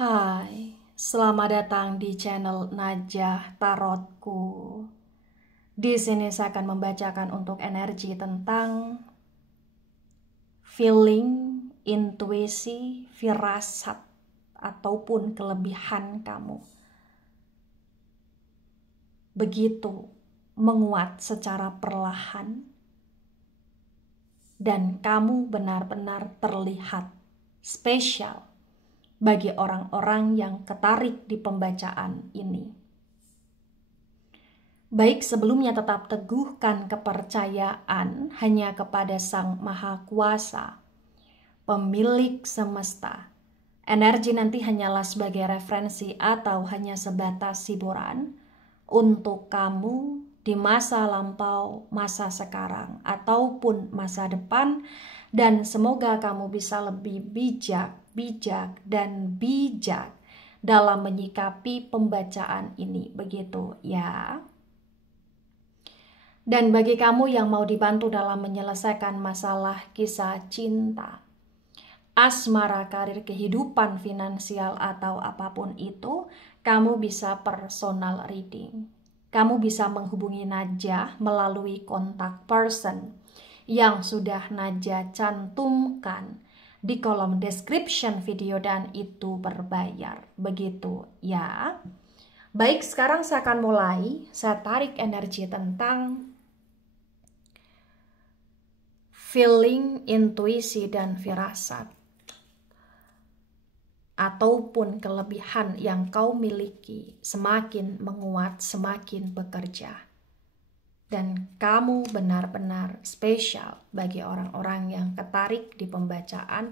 Hai, selamat datang di channel Najah Tarotku. Di sini saya akan membacakan untuk energi tentang feeling, intuisi, firasat, ataupun kelebihan kamu. Begitu menguat secara perlahan, dan kamu benar-benar terlihat spesial bagi orang-orang yang ketarik di pembacaan ini. Baik, sebelumnya tetap teguhkan kepercayaan hanya kepada Sang Maha Kuasa, pemilik semesta. Energi nanti hanyalah sebagai referensi atau hanya sebatas hiburan untuk kamu di masa lampau, masa sekarang, ataupun masa depan. Dan semoga kamu bisa lebih bijak dan bijak dalam menyikapi pembacaan ini, begitu ya. Dan bagi kamu yang mau dibantu dalam menyelesaikan masalah kisah cinta, asmara, karir, kehidupan, finansial, atau apapun itu, kamu bisa personal reading. Kamu bisa menghubungi Najah melalui kontak person yang sudah Najah cantumkan di kolom description video, dan itu berbayar, begitu ya. Baik, sekarang saya akan mulai. Saya tarik energi tentang feeling, intuisi, dan firasat, ataupun kelebihan yang kau miliki semakin menguat, semakin bekerja. Dan kamu benar-benar spesial bagi orang-orang yang ketarik di pembacaan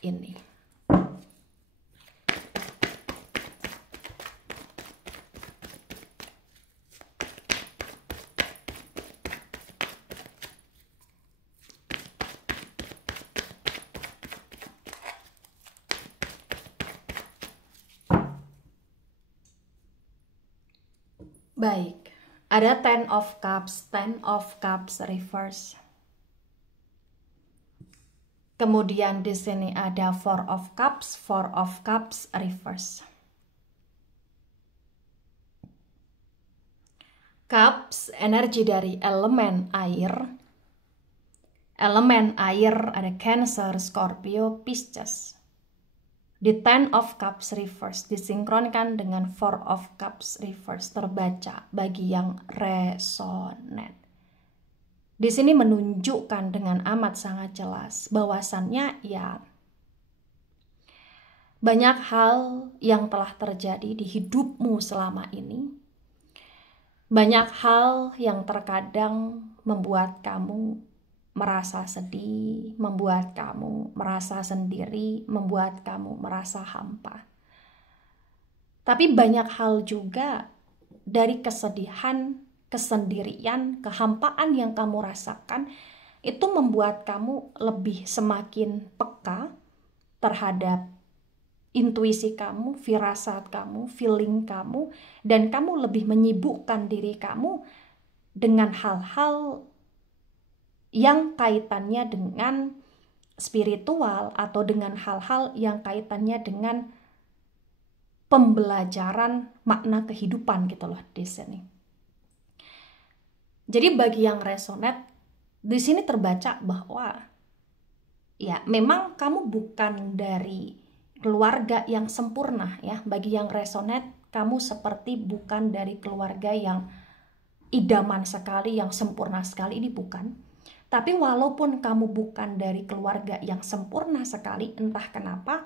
ini. Baik. Ada Ten of Cups reverse. Kemudian di sini ada Four of Cups reverse. Cups, energi dari elemen air. Elemen air ada Cancer, Scorpio, Pisces. Di Ten of Cups reverse disinkronkan dengan Four of Cups reverse, terbaca bagi yang resonate. Di sini menunjukkan dengan amat sangat jelas bahwasannya ya banyak hal yang telah terjadi di hidupmu selama ini. Banyak hal yang terkadang membuat kamu merasa sedih, membuat kamu merasa sendiri, membuat kamu merasa hampa. Tapi banyak hal juga dari kesedihan, kesendirian, kehampaan yang kamu rasakan itu membuat kamu lebih semakin peka terhadap intuisi kamu, firasat kamu, feeling kamu, dan kamu lebih menyibukkan diri kamu dengan hal-hal yang kaitannya dengan spiritual atau dengan hal-hal yang kaitannya dengan pembelajaran makna kehidupan gitu loh di sini. Jadi bagi yang resonate di sini terbaca bahwa ya memang kamu bukan dari keluarga yang sempurna ya. Bagi yang resonate, kamu seperti bukan dari keluarga yang idaman sekali, yang sempurna sekali, ini bukan. Tapi walaupun kamu bukan dari keluarga yang sempurna sekali, entah kenapa,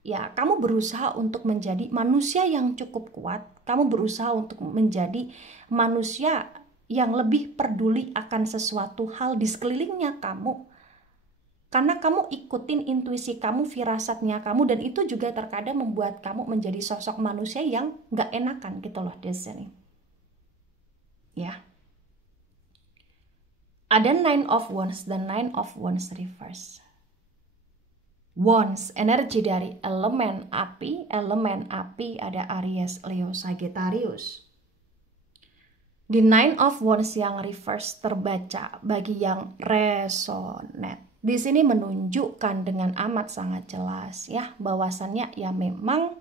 ya kamu berusaha untuk menjadi manusia yang cukup kuat. Kamu berusaha untuk menjadi manusia yang lebih peduli akan sesuatu hal di sekelilingnya kamu. Karena kamu ikutin intuisi kamu, firasatnya kamu, dan itu juga terkadang membuat kamu menjadi sosok manusia yang gak enakan gitu loh di sini. Ya. Ada Nine of Wands dan Nine of Wands reverse. Wands, energi dari elemen api. Elemen api ada Aries, Leo, Sagittarius. Di Nine of Wands yang reverse terbaca bagi yang resonate. Di sini menunjukkan dengan amat sangat jelas ya bahwasannya ya memang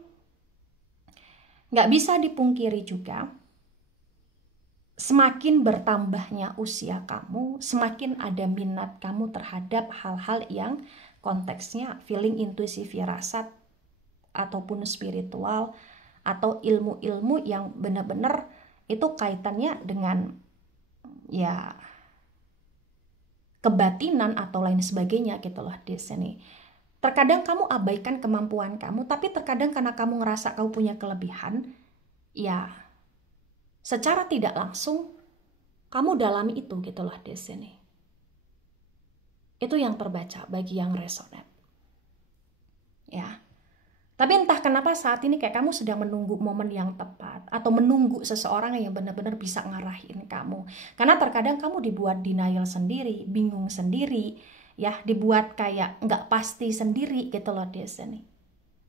Nggak bisa dipungkiri juga, semakin bertambahnya usia kamu, semakin ada minat kamu terhadap hal-hal yang konteksnya feeling, intuisi, firasat, ataupun spiritual, atau ilmu-ilmu yang benar-benar itu kaitannya dengan ya kebatinan atau lain sebagainya gitu loh di sini. Terkadang kamu abaikan kemampuan kamu, tapi terkadang karena kamu ngerasa kamu punya kelebihan, ya secara tidak langsung kamu dalami itu gitu loh di sini. Itu yang terbaca bagi yang resonate. Ya. Tapi entah kenapa saat ini kayak kamu sedang menunggu momen yang tepat atau menunggu seseorang yang benar-benar bisa ngarahin kamu. Karena terkadang kamu dibuat denial sendiri, bingung sendiri, ya, dibuat kayak nggak pasti sendiri gitu loh di sini.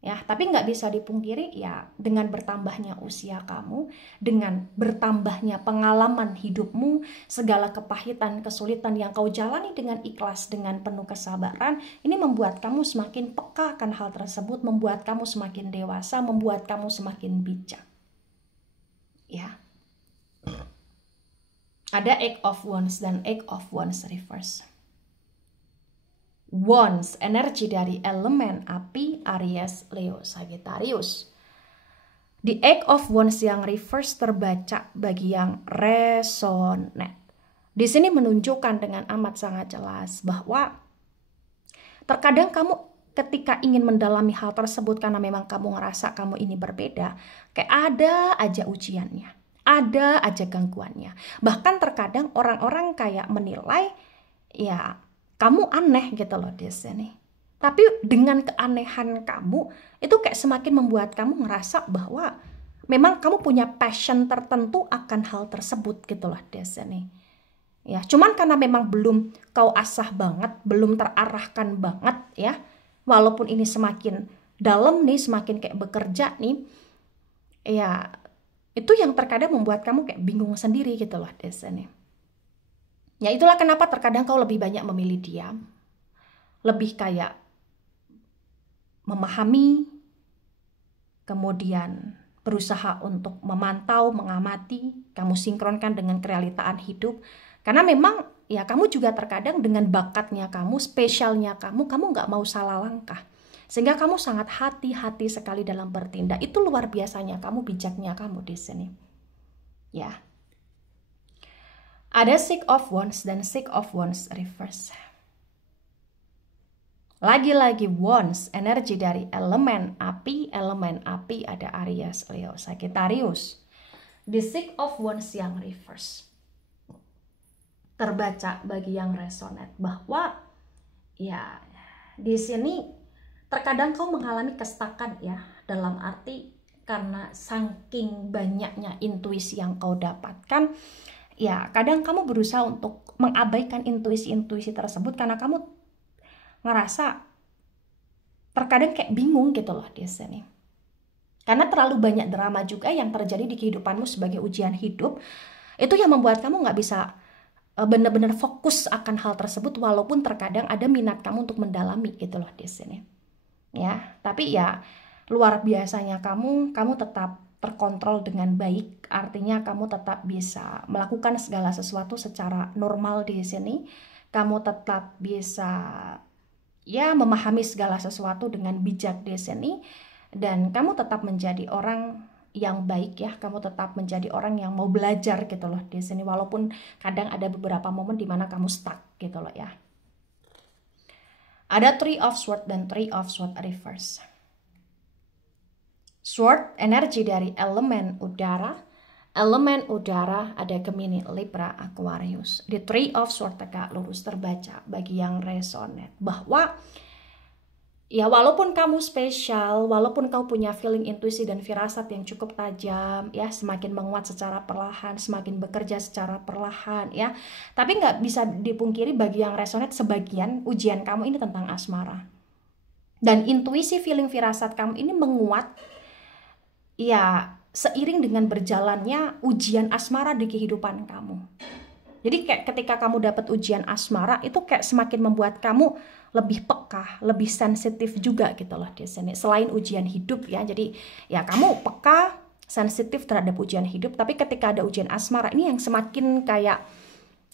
Ya, tapi nggak bisa dipungkiri ya, dengan bertambahnya usia kamu, dengan bertambahnya pengalaman hidupmu, segala kepahitan, kesulitan yang kau jalani dengan ikhlas, dengan penuh kesabaran, ini membuat kamu semakin peka akan hal tersebut, membuat kamu semakin dewasa, membuat kamu semakin bijak. Ya. Ada Eight of Wands dan Eight of Wands reverse. Wands, energi dari elemen api, Aries, Leo, Sagittarius. The Eight of Wands yang reverse terbaca bagi yang resonate. Di sini menunjukkan dengan amat sangat jelas bahwa terkadang kamu ketika ingin mendalami hal tersebut karena memang kamu ngerasa kamu ini berbeda, kayak ada aja ujiannya, ada aja gangguannya. Bahkan terkadang orang-orang kayak menilai ya kamu aneh gitu loh di sini. Tapi dengan keanehan kamu, itu kayak semakin membuat kamu ngerasa bahwa memang kamu punya passion tertentu akan hal tersebut gitu loh di sini. Ya, cuman karena memang belum kau asah banget, belum terarahkan banget ya. Walaupun ini semakin dalam nih, semakin kayak bekerja nih, ya itu yang terkadang membuat kamu kayak bingung sendiri gitu loh di sini. Ya itulah kenapa terkadang kau lebih banyak memilih diam, lebih kayak memahami, kemudian berusaha untuk memantau, mengamati, kamu sinkronkan dengan kerealitaan hidup. Karena memang ya kamu juga terkadang dengan bakatnya kamu, spesialnya kamu nggak mau salah langkah. Sehingga kamu sangat hati-hati sekali dalam bertindak. Itu luar biasanya kamu, bijaknya kamu di sini. Ya. Ada Six of Wands dan Six of Wands reverse. Lagi-lagi Wands, energi dari elemen api ada Aries, Leo, Sagittarius. The Six of Wands yang reverse terbaca bagi yang resonate bahwa ya di sini terkadang kau mengalami kestakan ya, dalam arti karena saking banyaknya intuisi yang kau dapatkan. Ya, kadang kamu berusaha untuk mengabaikan intuisi-intuisi tersebut karena kamu ngerasa terkadang kayak bingung gitu loh di sini. Karena terlalu banyak drama juga yang terjadi di kehidupanmu sebagai ujian hidup, itu yang membuat kamu nggak bisa benar-benar fokus akan hal tersebut, walaupun terkadang ada minat kamu untuk mendalami gitu loh di sini. Ya, tapi ya luar biasanya kamu tetap terkontrol dengan baik, artinya kamu tetap bisa melakukan segala sesuatu secara normal di sini. Kamu tetap bisa ya memahami segala sesuatu dengan bijak di sini, dan kamu tetap menjadi orang yang baik ya. Kamu tetap menjadi orang yang mau belajar gitu loh di sini, walaupun kadang ada beberapa momen di mana kamu stuck gitu loh ya. Ada Three of Swords dan Three of Swords reverse. Sword, energi dari elemen udara. Elemen udara ada Gemini, Libra, Aquarius. The Three of Swords tegak lurus terbaca bagi yang resonate bahwa ya walaupun kamu spesial, walaupun kau punya feeling, intuisi, dan firasat yang cukup tajam ya, semakin menguat secara perlahan, semakin bekerja secara perlahan ya, tapi nggak bisa dipungkiri bagi yang resonate, sebagian ujian kamu ini tentang asmara. Dan intuisi, feeling, firasat kamu ini menguat ya seiring dengan berjalannya ujian asmara di kehidupan kamu. Jadi kayak ketika kamu dapat ujian asmara itu kayak semakin membuat kamu lebih peka, lebih sensitif juga gitu loh di sini. Selain ujian hidup ya, jadi ya kamu peka, sensitif terhadap ujian hidup, tapi ketika ada ujian asmara ini yang semakin kayak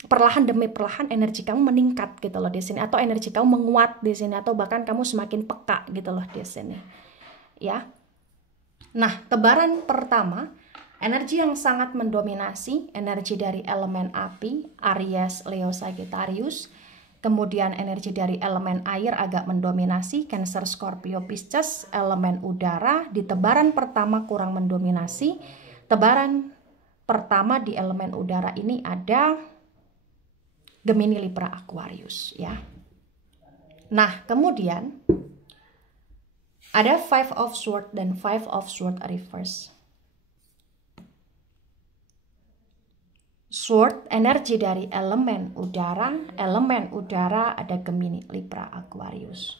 perlahan demi perlahan energi kamu meningkat gitu loh di sini, atau energi kamu menguat di sini, atau bahkan kamu semakin peka gitu loh di sini. Ya. Nah, tebaran pertama, energi yang sangat mendominasi, energi dari elemen api, Aries, Leo, Sagittarius. Kemudian energi dari elemen air agak mendominasi, Cancer, Scorpio, Pisces. Elemen udara di tebaran pertama kurang mendominasi. Tebaran pertama di elemen udara ini ada Gemini, Libra, Aquarius ya. Nah, kemudian ada Five of Swords dan Five of Swords reverse. Sword, energi dari elemen udara ada Gemini, Libra, Aquarius.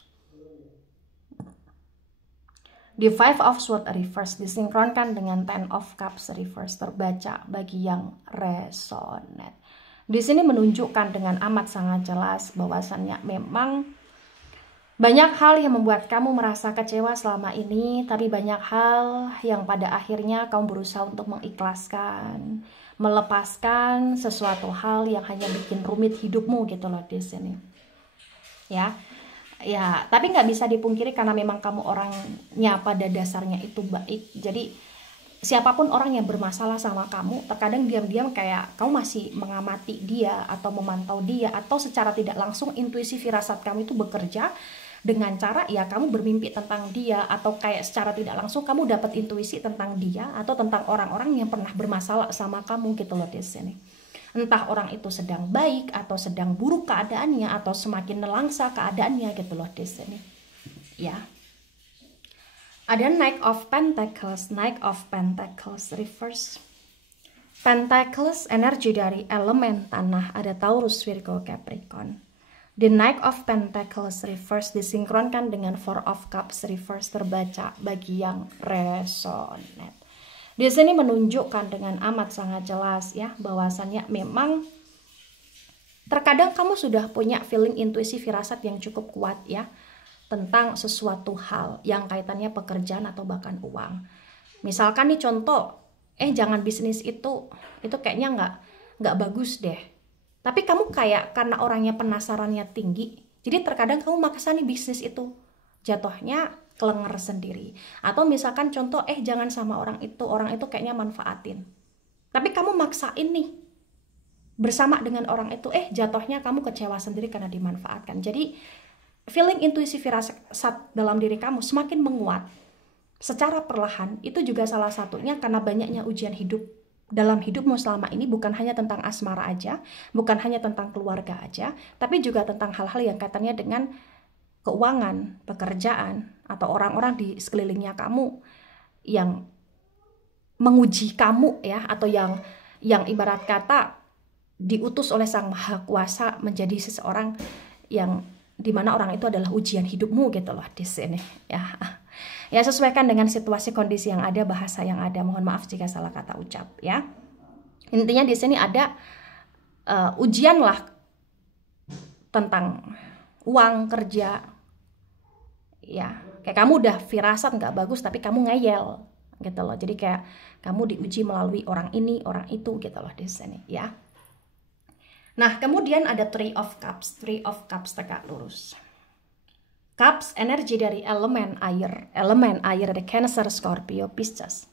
Di Five of Swords reverse disinkronkan dengan Ten of Cups reverse, terbaca bagi yang resonate. Di sini menunjukkan dengan amat sangat jelas bahwasannya memang banyak hal yang membuat kamu merasa kecewa selama ini, tapi banyak hal yang pada akhirnya kamu berusaha untuk mengikhlaskan, melepaskan sesuatu hal yang hanya bikin rumit hidupmu gitu loh di sini. Ya, tapi nggak bisa dipungkiri karena memang kamu orangnya pada dasarnya itu baik. Jadi siapapun orang yang bermasalah sama kamu, terkadang diam-diam kayak kamu masih mengamati dia atau memantau dia, atau secara tidak langsung intuisi firasat kamu itu bekerja dengan cara ya kamu bermimpi tentang dia, atau kayak secara tidak langsung kamu dapat intuisi tentang dia atau tentang orang-orang yang pernah bermasalah sama kamu gitu loh di sini. Entah orang itu sedang baik atau sedang buruk keadaannya atau semakin nelangsa keadaannya gitu loh di sini. Ya. Ada Knight of Pentacles reverse. Pentacles energi dari elemen tanah, ada Taurus, Virgo, Capricorn. The Knight of Pentacles reverse disinkronkan dengan Four of Cups reverse, terbaca bagi yang resonate. Di sini menunjukkan dengan amat sangat jelas ya bahwasannya memang terkadang kamu sudah punya feeling intuisi firasat yang cukup kuat ya tentang sesuatu hal yang kaitannya pekerjaan atau bahkan uang. Misalkan nih contoh, jangan bisnis itu kayaknya nggak bagus deh. Tapi kamu kayak karena orangnya penasarannya tinggi, jadi terkadang kamu maksa nih bisnis itu, jatuhnya kelenger sendiri. Atau misalkan contoh, jangan sama orang itu kayaknya manfaatin. Tapi kamu maksain nih, bersama dengan orang itu, jatuhnya kamu kecewa sendiri karena dimanfaatkan. Jadi feeling intuisi firasat dalam diri kamu semakin menguat secara perlahan. Itu juga salah satunya karena banyaknya ujian hidup dalam hidupmu selama ini, bukan hanya tentang asmara aja, bukan hanya tentang keluarga aja, tapi juga tentang hal-hal yang kaitannya dengan keuangan, pekerjaan, atau orang-orang di sekelilingnya kamu yang menguji kamu ya, atau yang ibarat kata diutus oleh Sang Maha Kuasa menjadi seseorang yang dimana orang itu adalah ujian hidupmu gitu loh di sini ya. Ya, sesuaikan dengan situasi kondisi yang ada, bahasa yang ada. Mohon maaf jika salah kata ucap ya. Intinya di sini ada ujian lah tentang uang, kerja. Ya, kayak kamu udah firasat nggak bagus tapi kamu ngeyel gitu loh. Jadi kayak kamu diuji melalui orang ini, orang itu gitu loh di sini ya. Nah, kemudian ada Three of Cups tegak lurus. Cups energi dari elemen air dari Cancer, Scorpio, Pisces.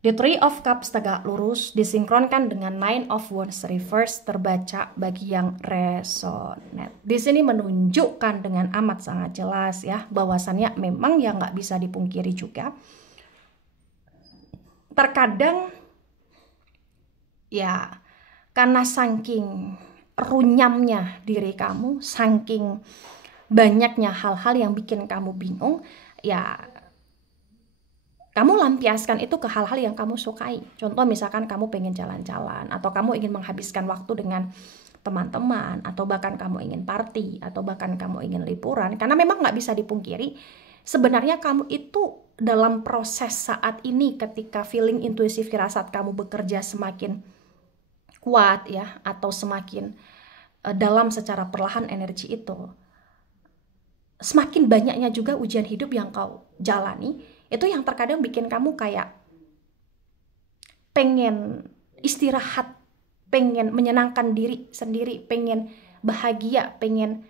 The Three of Cups tegak lurus disinkronkan dengan Nine of Wands reverse, terbaca bagi yang resonate. Di sini menunjukkan dengan amat sangat jelas ya bahwasannya memang yang nggak bisa dipungkiri juga. Terkadang ya karena saking runyamnya diri kamu, saking banyaknya hal-hal yang bikin kamu bingung, ya kamu lampiaskan itu ke hal-hal yang kamu sukai. Contoh misalkan kamu pengen jalan-jalan, atau kamu ingin menghabiskan waktu dengan teman-teman, atau bahkan kamu ingin party, atau bahkan kamu ingin liburan. Karena memang nggak bisa dipungkiri, sebenarnya kamu itu dalam proses saat ini ketika feeling intuisi firasat kamu bekerja semakin kuat ya, atau semakin dalam secara perlahan energi itu, semakin banyaknya juga ujian hidup yang kau jalani, itu yang terkadang bikin kamu kayak pengen istirahat, pengen menyenangkan diri sendiri, pengen bahagia, pengen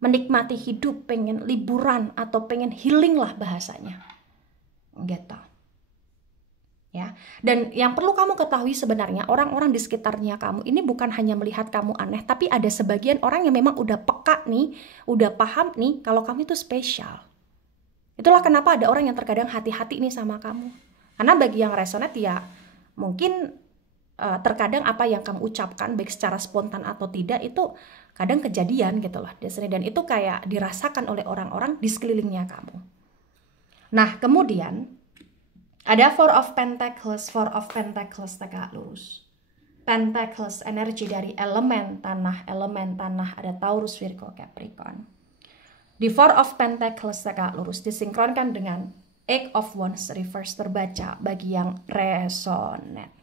menikmati hidup, pengen liburan, atau pengen healing lah bahasanya. Gitu. Ya. Dan yang perlu kamu ketahui sebenarnya, orang-orang di sekitarnya kamu ini bukan hanya melihat kamu aneh, tapi ada sebagian orang yang memang udah peka nih, udah paham nih kalau kamu itu spesial. Itulah kenapa ada orang yang terkadang hati-hati nih sama kamu. Karena bagi yang resonate ya mungkin terkadang apa yang kamu ucapkan baik secara spontan atau tidak itu kadang kejadian gitu loh Destiny, dan itu kayak dirasakan oleh orang-orang di sekelilingnya kamu. Nah kemudian ada Four of Pentacles tegak lurus. Pentacles energi dari elemen tanah ada Taurus, Virgo, Capricorn. Di Four of Pentacles tegak lurus disinkronkan dengan Eight of Wands reverse terbaca bagi yang resonate.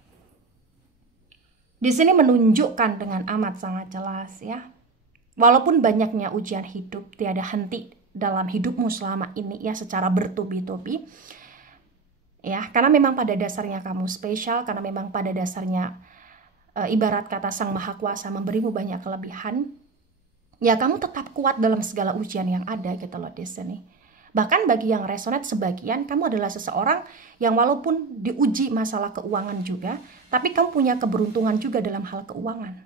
Di sini menunjukkan dengan amat sangat jelas ya. Walaupun banyaknya ujian hidup, tiada henti dalam hidupmu selama ini ya secara bertubi-tubi. Ya, karena memang pada dasarnya kamu spesial, karena memang pada dasarnya ibarat kata Sang Maha Kuasa memberimu banyak kelebihan. Ya, kamu tetap kuat dalam segala ujian yang ada gitu loh di sini. Bahkan bagi yang resonate sebagian, kamu adalah seseorang yang walaupun diuji masalah keuangan juga, tapi kamu punya keberuntungan juga dalam hal keuangan.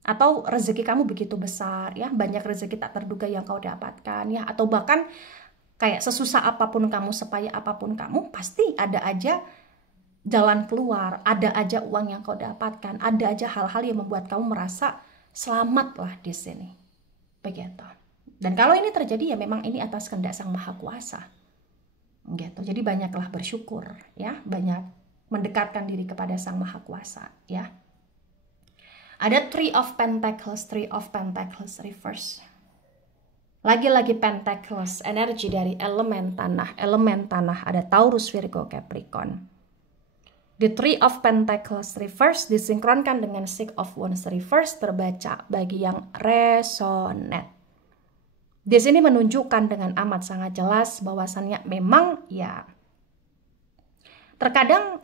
Atau rezeki kamu begitu besar ya, banyak rezeki tak terduga yang kau dapatkan ya, atau bahkan kayak sesusah apapun kamu, sepayah apapun kamu, pasti ada aja jalan keluar, ada aja uang yang kau dapatkan, ada aja hal-hal yang membuat kamu merasa selamat lah di sini. Begitu. Dan kalau ini terjadi ya memang ini atas kehendak Sang Maha Kuasa. Gitu. Jadi banyaklah bersyukur ya, banyak mendekatkan diri kepada Sang Maha Kuasa ya. Ada Three of Pentacles reverse. Lagi-lagi Pentacles, energi dari elemen tanah ada Taurus, Virgo, Capricorn. The Three of Pentacles reverse disinkronkan dengan Six of Wands reverse terbaca bagi yang resonate. Di sini menunjukkan dengan amat sangat jelas bahwasannya memang ya terkadang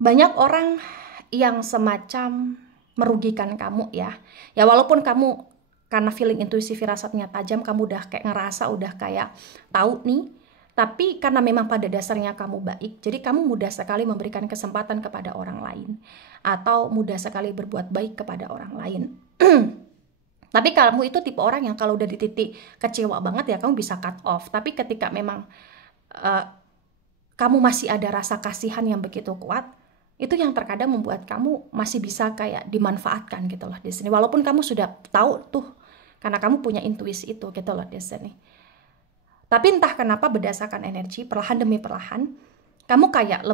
banyak orang yang semacam merugikan kamu ya. Ya walaupun kamu karena feeling intuisi firasatnya tajam, kamu udah kayak ngerasa udah kayak tahu nih, tapi karena memang pada dasarnya kamu baik, jadi kamu mudah sekali memberikan kesempatan kepada orang lain atau mudah sekali berbuat baik kepada orang lain. Tapi kamu itu tipe orang yang kalau udah di titik kecewa banget ya kamu bisa cut off. Tapi ketika memang kamu masih ada rasa kasihan yang begitu kuat, itu yang terkadang membuat kamu masih bisa kayak dimanfaatkan gitu loh di sini. Walaupun kamu sudah tahu tuh, karena kamu punya intuisi itu gitu loh di sini. Tapi entah kenapa berdasarkan energi, perlahan demi perlahan, kamu kayak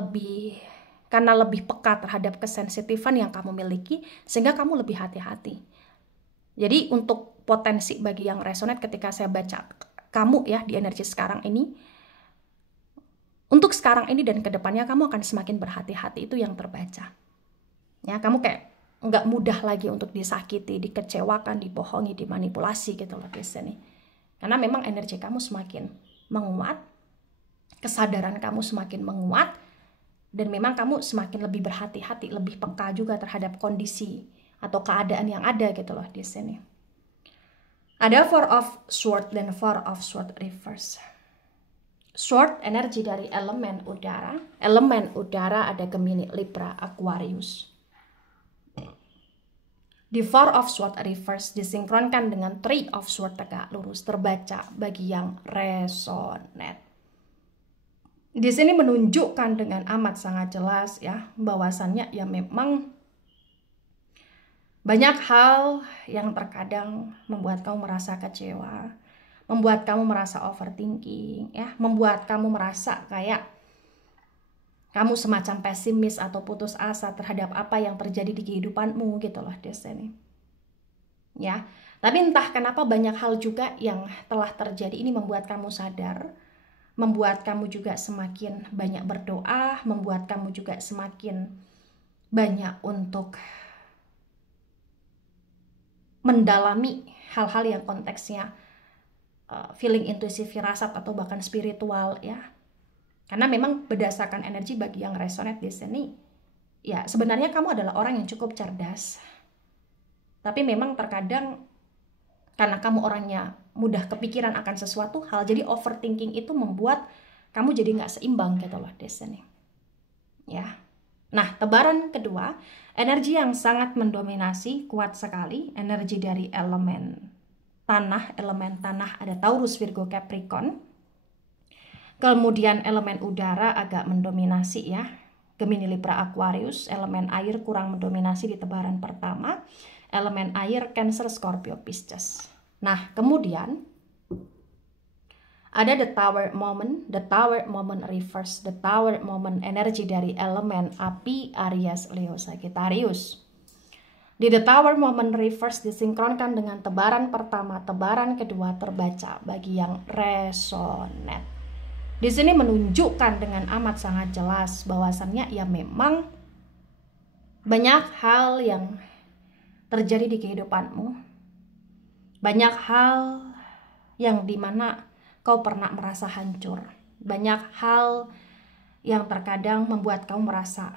karena lebih peka terhadap kesensitifan yang kamu miliki, sehingga kamu lebih hati-hati. Jadi untuk potensi bagi yang resonate ketika saya baca kamu ya di energi sekarang ini, untuk sekarang ini dan kedepannya kamu akan semakin berhati-hati, itu yang terbaca. Ya, kamu kayak nggak mudah lagi untuk disakiti, dikecewakan, dibohongi, dimanipulasi gitu loh di sini. Karena memang energi kamu semakin menguat, kesadaran kamu semakin menguat, dan memang kamu semakin lebih berhati-hati, lebih peka juga terhadap kondisi atau keadaan yang ada gitu loh di sini. Ada Four of Swords dan Four of Swords reverse. Sword energi dari elemen udara. Elemen udara ada Gemini, Libra, Aquarius. Di Four of Swords reverse disinkronkan dengan Three of Swords tegak lurus terbaca bagi yang resonate. Di sini menunjukkan dengan amat sangat jelas ya bahwasannya ya memang banyak hal yang terkadang membuat kamu merasa kecewa, membuat kamu merasa overthinking, ya, membuat kamu merasa kayak kamu semacam pesimis atau putus asa terhadap apa yang terjadi di kehidupanmu gitu loh Destiny. Ya, tapi entah kenapa banyak hal juga yang telah terjadi ini membuat kamu sadar, membuat kamu juga semakin banyak berdoa, membuat kamu juga semakin banyak untuk mendalami hal-hal yang konteksnya feeling intuisi firasat atau bahkan spiritual ya. Karena memang berdasarkan energi bagi yang resonate di sini, ya sebenarnya kamu adalah orang yang cukup cerdas. Tapi memang terkadang karena kamu orangnya mudah kepikiran akan sesuatu hal, jadi overthinking itu membuat kamu jadi nggak seimbang gitu loh di sini. Ya. Nah, tebaran kedua, energi yang sangat mendominasi, kuat sekali, energi dari elemen tanah. Elemen tanah ada Taurus, Virgo, Capricorn. Kemudian elemen udara agak mendominasi ya, Gemini, Libra, Aquarius. Elemen air kurang mendominasi di tebaran pertama. Elemen air Cancer, Scorpio, Pisces. Nah, kemudian ada the Tower moment reverse, the Tower moment energi dari elemen api Aries, Leo, Sagittarius. Di the Tower moment reverse disinkronkan dengan tebaran pertama, tebaran kedua terbaca bagi yang resonate. Di sini menunjukkan dengan amat sangat jelas bahwasannya ya memang banyak hal yang terjadi di kehidupanmu. Banyak hal yang dimana kau pernah merasa hancur. Banyak hal yang terkadang membuat kau merasa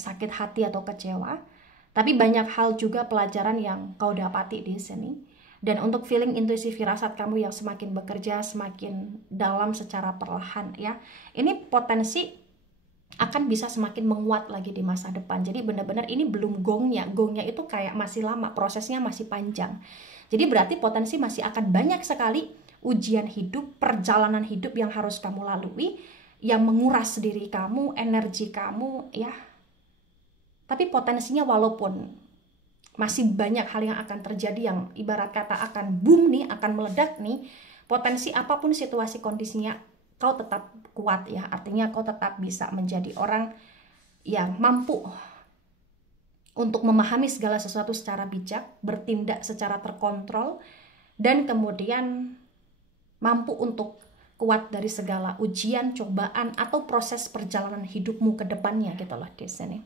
sakit hati atau kecewa. Tapi banyak hal juga pelajaran yang kau dapati di sini. Dan untuk feeling intuisi firasat kamu yang semakin bekerja, semakin dalam secara perlahan ya. Ini potensi akan bisa semakin menguat lagi di masa depan. Jadi benar-benar ini belum gongnya. Gongnya itu kayak masih lama, prosesnya masih panjang. Jadi berarti potensi masih akan banyak sekali ujian hidup, perjalanan hidup yang harus kamu lalui, yang menguras diri kamu, energi kamu ya. Tapi potensinya walaupun masih banyak hal yang akan terjadi yang ibarat kata akan boom nih, akan meledak nih, potensi apapun situasi kondisinya kau tetap kuat ya. Artinya kau tetap bisa menjadi orang yang mampu untuk memahami segala sesuatu secara bijak, bertindak secara terkontrol, dan kemudian mampu untuk kuat dari segala ujian, cobaan, atau proses perjalanan hidupmu ke depannya gitu loh di sini.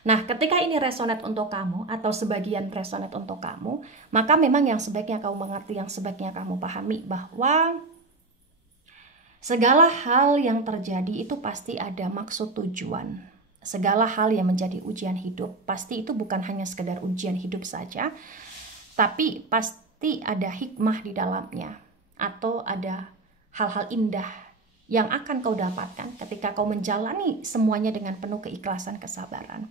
Nah, ketika ini resonate untuk kamu, atau sebagian resonate untuk kamu, maka memang yang sebaiknya kamu mengerti, yang sebaiknya kamu pahami bahwa segala hal yang terjadi itu pasti ada maksud tujuan. Segala hal yang menjadi ujian hidup, pasti itu bukan hanya sekedar ujian hidup saja, tapi pasti ada hikmah di dalamnya, atau ada hal-hal indah yang akan kau dapatkan ketika kau menjalani semuanya dengan penuh keikhlasan, kesabaran.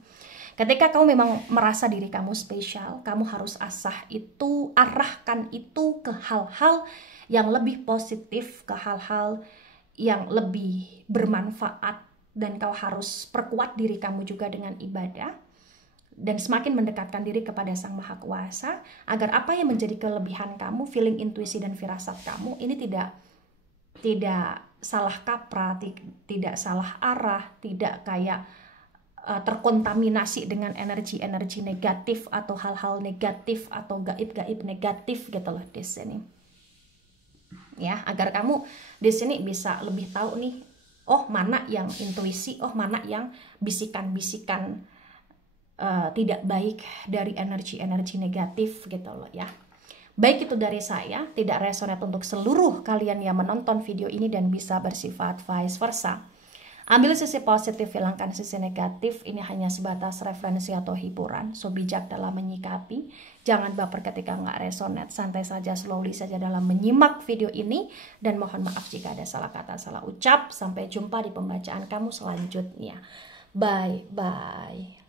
Ketika kau memang merasa diri kamu spesial, kamu harus asah itu, arahkan itu ke hal-hal yang lebih positif, ke hal-hal yang lebih bermanfaat. Dan kau harus perkuat diri kamu juga dengan ibadah dan semakin mendekatkan diri kepada Sang Maha Kuasa agar apa yang menjadi kelebihan kamu, feeling intuisi dan firasat kamu ini tidak salah kaprah, tidak salah arah, tidak kayak terkontaminasi dengan energi-energi negatif atau hal-hal negatif atau gaib-gaib negatif gitu loh di sini. Ya, agar kamu di sini bisa lebih tahu nih, oh mana yang intuisi, oh mana yang bisikan-bisikan tidak baik dari energi-energi negatif gitu loh ya. Baik, itu dari saya, tidak resonate untuk seluruh kalian yang menonton video ini dan bisa bersifat vice versa. Ambil sisi positif, hilangkan sisi negatif. Ini hanya sebatas referensi atau hiburan. So bijak dalam menyikapi. Jangan baper ketika nggak resonate. Santai saja, slowly saja dalam menyimak video ini. Dan mohon maaf jika ada salah kata, salah ucap. Sampai jumpa di pembacaan kamu selanjutnya. Bye-bye.